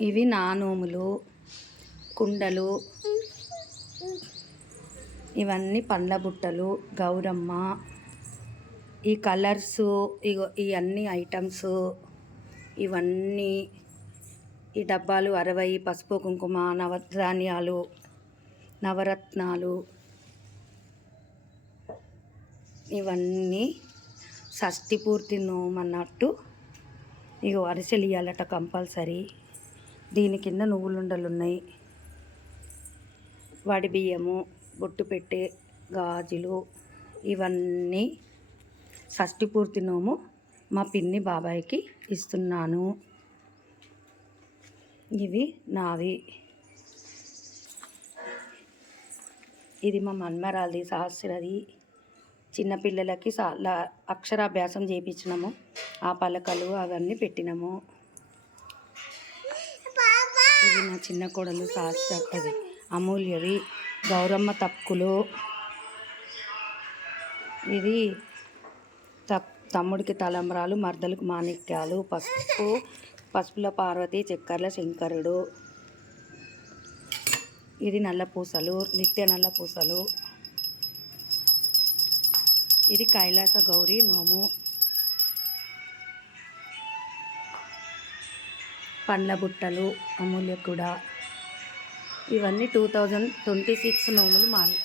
ఇవి నా నోములు, కుండలు, ఇవన్నీ పండ్ల బుట్టలు, గౌరమ్మ, ఈ కలర్సు, ఇగో ఈ అన్ని ఐటమ్స్, ఇవన్నీ ఈ డబ్బాలు 60 పసుపు కుంకుమ, నవధాన్యాలు, నవరత్నాలు, ఇవన్నీ షష్ఠి పూర్తి నోమన్నట్టు. ఇగో అరిసెలు ఇవ్వాలట కంపల్సరీ. దీని కింద నువ్వులుండలు ఉన్నాయి, వడి బియ్యము, బొట్టు పెట్టే గాజులు, ఇవన్నీ షష్ఠి పూర్తి నోము మా పిన్ని బాబాయ్కి ఇస్తున్నాను. ఇవి నావి. ఇది మా మన్మరాలది, సహస్రది. చిన్నపిల్లలకి అక్షరాభ్యాసం చేయించినాము. ఆ పలకలు అవన్నీ పెట్టినాము. ఇది నా చిన్న కోడలు సహస్రది, అమూల్యవి. గౌరమ్మ తక్కులు. ఇది తమ్ముడికి తలంబ్రాలు, మర్దలకు మాణిక్యాలు, పసుపుల పార్వతి, చక్కెరల శంకరుడు. ఇది నల్ల పూసలు, నిత్య నల్ల పూసలు. ఇది కైలాస గౌరీ నోము. పండ్ల బుట్టలు అమూల్య కూడా. ఇవన్నీ 2026 నోములు మావి.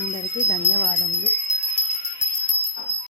అందరికీ ధన్యవాదములు.